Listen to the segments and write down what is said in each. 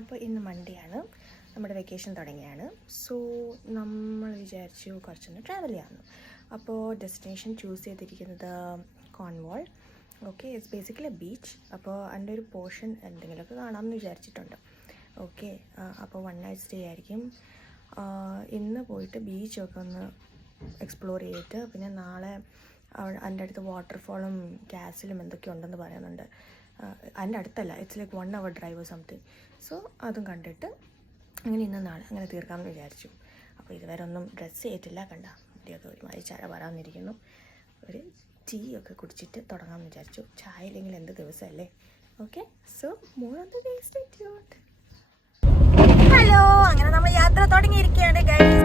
അപ്പോൾ ഇന്ന് മൺഡേ ആണ്, നമ്മുടെ വെക്കേഷൻ തുടങ്ങിയാണ്. സോ നമ്മൾ വിചാരിച്ചു കുറച്ചൊന്ന് ട്രാവൽ ചെയ്യാമെന്ന്. അപ്പോൾ ഡെസ്റ്റിനേഷൻ ചൂസ് ചെയ്തിരിക്കുന്നത് Cornwall. Okay, it's basically A beach. അപ്പോൾ അതിൻ്റെ ഒരു പോർഷൻ എന്തെങ്കിലുമൊക്കെ കാണാമെന്ന് വിചാരിച്ചിട്ടുണ്ട്. ഓക്കെ, അപ്പോൾ 1 നൈറ്റ് സ്റ്റേ ആയിരിക്കും. ഇന്ന് പോയിട്ട് ബീച്ചൊക്കെ ഒന്ന് എക്സ്പ്ലോർ ചെയ്തിട്ട് പിന്നെ നാളെ അതിൻ്റെ അടുത്ത് വാട്ടർഫോളും കാസിലും എന്തൊക്കെ ഉണ്ടെന്ന് പറയുന്നുണ്ട്. അതിൻ്റെ അടുത്തല്ല, it's like 1 hour drive something. So അതും കണ്ടിട്ട് അങ്ങനെ ഇന്ന് നാളെ അങ്ങനെ തീർക്കാമെന്ന് വിചാരിച്ചു. അപ്പോൾ ഇതുവരെ ഒന്നും ഡ്രസ്സ് ചെയ്തിട്ടില്ല. കണ്ട മുടിയൊക്കെ ഒരുമാതിരി ചായ വരാമെന്നിരിക്കുന്നു. ഒരു ടീ ഒക്കെ കുടിച്ചിട്ട് തുടങ്ങാമെന്ന് വിചാരിച്ചു. ചായ ഇല്ലെങ്കിൽ എന്ത് ദിവസമല്ലേ. Okay, so more on the way, stay tuned. Hello, അങ്ങനെ നമ്മൾ യാത്ര തുടങ്ങിയിരിക്കുകയാണ് ഗൈസ്.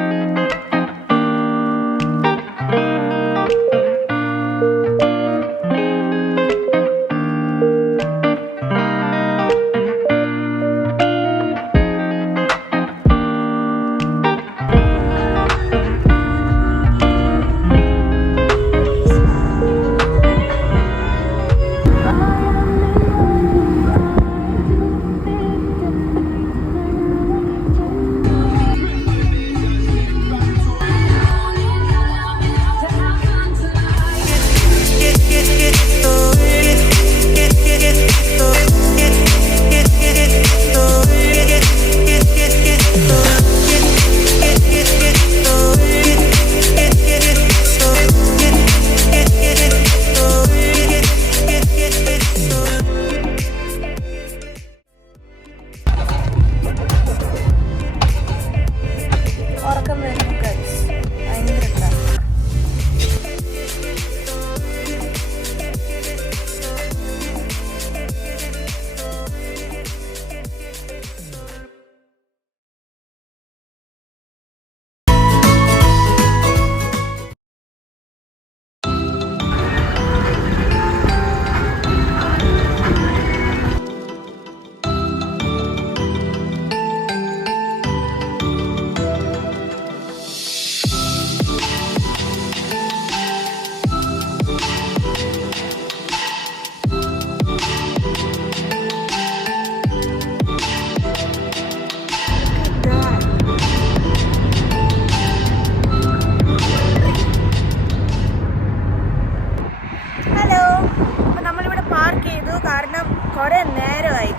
കാരണം കുറേ നേരമായി.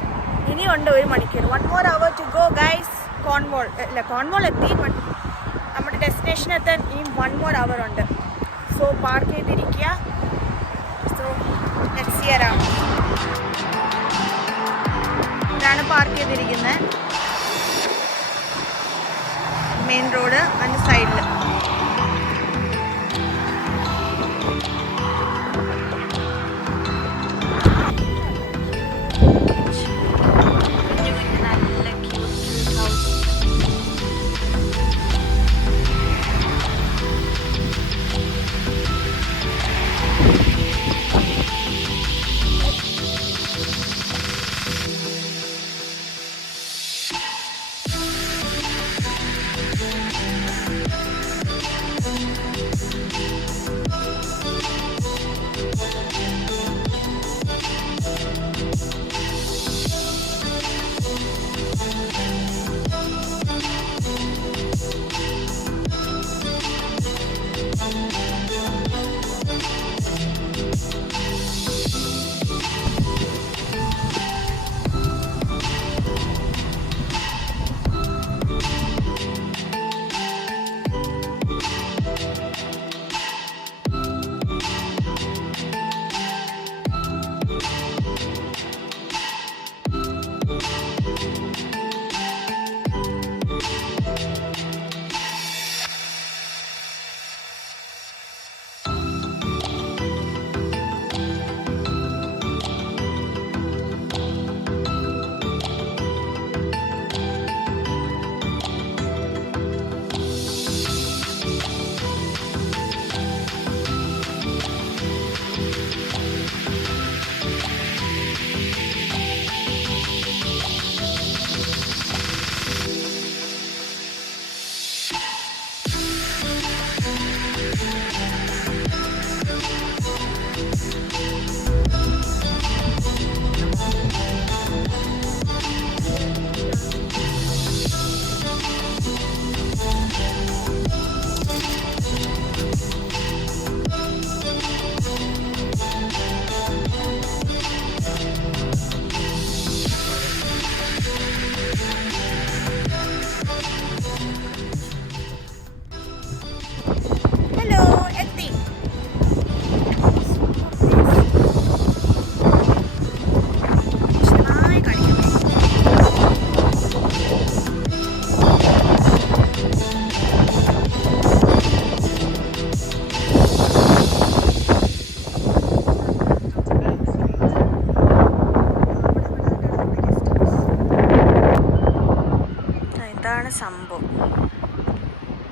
ഇനിയുണ്ട് 1 മണിക്കൂർ. 1 more hour to go guys. Cornwall എത്തി. നമ്മുടെ ഡെസ്റ്റിനേഷൻ എത്താൻ ഇനി 1 more hour ഉണ്ട്. സോ പാർക്ക് ചെയ്തിരിക്കുക. So let's see around. ഇതാണ് പാർക്ക് ചെയ്തിരിക്കുന്നത്, മെയിൻ റോഡ്. അതിൻ്റെ സൈഡിൽ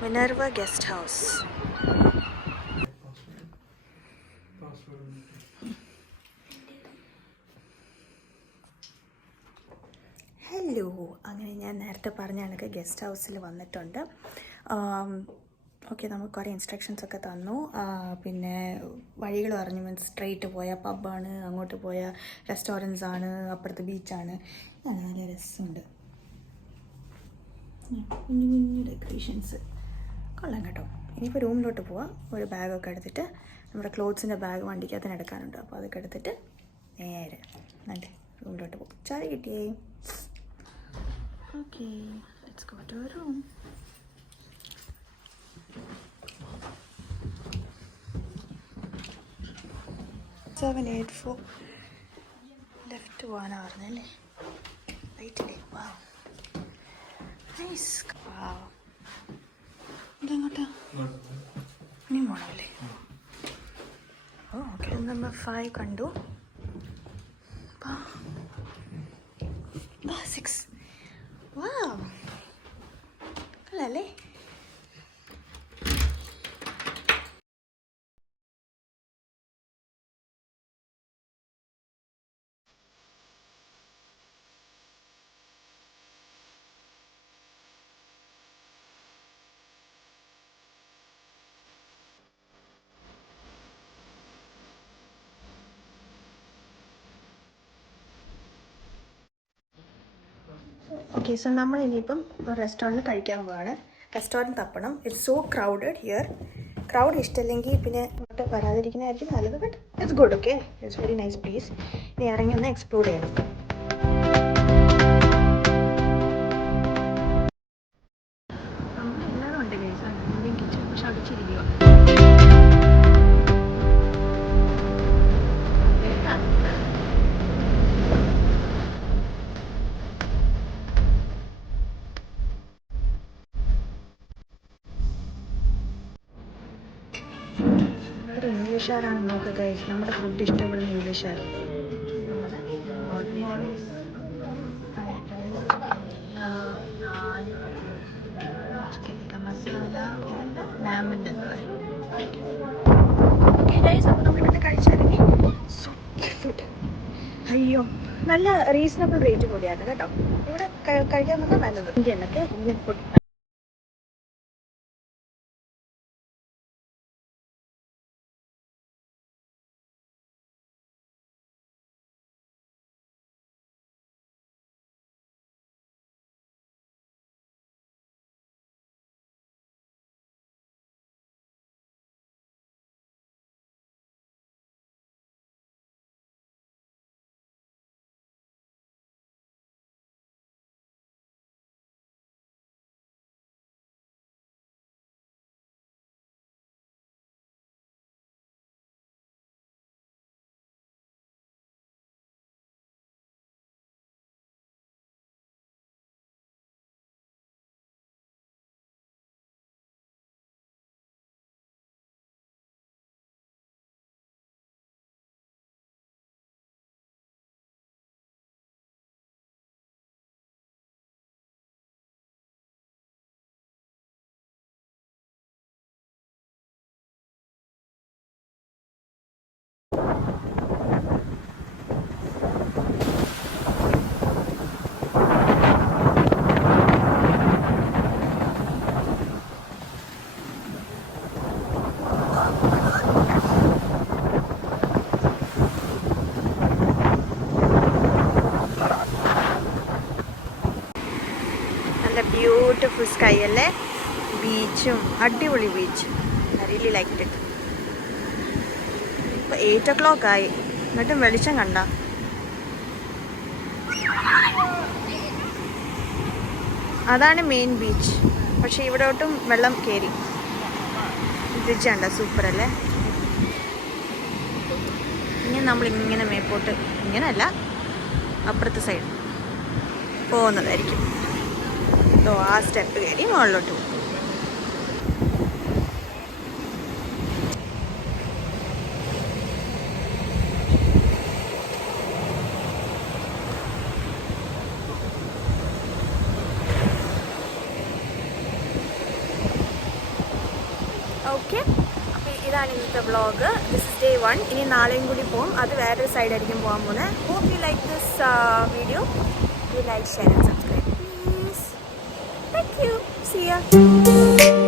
മിനർവ ഗസ്റ്റ് ഹൗസ്. ഹലോ, അങ്ങനെ ഞാൻ നേരത്തെ പറഞ്ഞ കണക്ക് ഗസ്റ്റ് ഹൗസിൽ വന്നിട്ടുണ്ട്. ഓക്കെ, നമുക്ക് കുറേ ഇൻസ്ട്രക്ഷൻസ് ഒക്കെ തന്നു. പിന്നെ വഴികൾ പറഞ്ഞു. മീൻസ് സ്ട്രെയിറ്റ് പോയ പബ്ബാണ്, അങ്ങോട്ട് പോയ റെസ്റ്റോറൻറ്റ്സ് ആണ്, അപ്പുറത്ത് ബീച്ചാണ്. നല്ല രസമുണ്ട്. കുഞ്ഞു കുഞ്ഞു ഡെക്കറേഷൻസ് കൊള്ളാം കേട്ടോ. ഇനിയിപ്പോൾ റൂമിലോട്ട് പോവാം. ഒരു ബാഗൊക്കെ എടുത്തിട്ട്, നമ്മുടെ ക്ലോത്ത്സിൻ്റെ ബാഗ് വണ്ടിക്കകത്തിന് എടുക്കാനുണ്ട്. അപ്പോൾ അതൊക്കെ എടുത്തിട്ട് നേരെ നല്ല റൂമിലോട്ട് പോകും. ചായ കിട്ടിയേ. Okay, let's go to our room. Seven 8 4 left പോകാനാണ് പറഞ്ഞല്ലേ, റൈറ്റില്ലേ? വാവ്, നൈസ്. വാവ്, ഇതെങ്ങോട്ടാ? ഇനി പോകണമല്ലേ? ഓക്കെ, നമ്പർ 5 കണ്ടു. 6. വാവ്, കൊള്ളാല്ലേ? ഓക്കെ, സോ നമ്മൾ ഇനിയിപ്പം റെസ്റ്റോറൻറ്റിൽ കഴിക്കാൻ പോവാണ്. റെസ്റ്റോറൻറ്റ് തപ്പണം. It's so crowded here. Crowd ഇഷ്ടമില്ലെങ്കിൽ പിന്നെ ഇങ്ങോട്ട് വരാതിരിക്കുന്നതായിരിക്കും നല്ലത്. But it's good. Okay, it's very nice place. ഇനി ഇറങ്ങി ഒന്ന് എക്സ്പ്ലോർ ചെയ്യണം. എല്ലാവരും ഉണ്ട് ഗൈസ്. കിച്ചൺ പക്ഷെ അടിച്ചിരിക്കുക. ഇംഗ്ലീഷുകാരാണ് നോക്കുക ഗൈസ്. നമ്മുടെ ഫുഡ് ഇഷ്ടപ്പെടുന്ന ഇംഗ്ലീഷുകാർ. മസാല ലാമിൻ്റെ ഫുഡ്. അയ്യോ, നല്ല റീസണബിൾ റേറ്റ് കൂടിയാണ് കേട്ടോ. ഇവിടെ കഴിക്കാൻ വന്നാൽ നല്ലത്. ഇന്ത്യനൊക്കെ ഇന്ത്യൻ ഫുഡ്. ബ്യൂട്ടിഫുൾ സ്കൈ അല്ലേ? ബീച്ചും അടിപൊളി beach. I really like it. ഇപ്പോൾ 8 o'clock ആയി, എന്നിട്ടും വെളിച്ചം കണ്ട. അതാണ് മെയിൻ ബീച്ച്. പക്ഷെ ഇവിടോട്ടും വെള്ളം കയറി. ബ്രിഡ്ജ് കണ്ട, സൂപ്പർ അല്ലേ? ഇനി നമ്മളിങ്ങനെ മേപ്പോട്ട്, ഇങ്ങനെയല്ല അപ്പുറത്തെ സൈഡ് പോകുന്നതായിരിക്കും. ആ സ്റ്റെപ്പ് കയറി മുകളിലോട്ട് പോകും. ഇതാണ് ഇന്നത്തെ വ്ളോഗ്. This is day 1. ഇനി നാളെയും കൂടി പോകും. അത് വേറൊരു സൈഡായിരിക്കും പോകാൻ പോകുന്നത്. Hope you like this video. You like, share and subscribe please. Thank you. See U.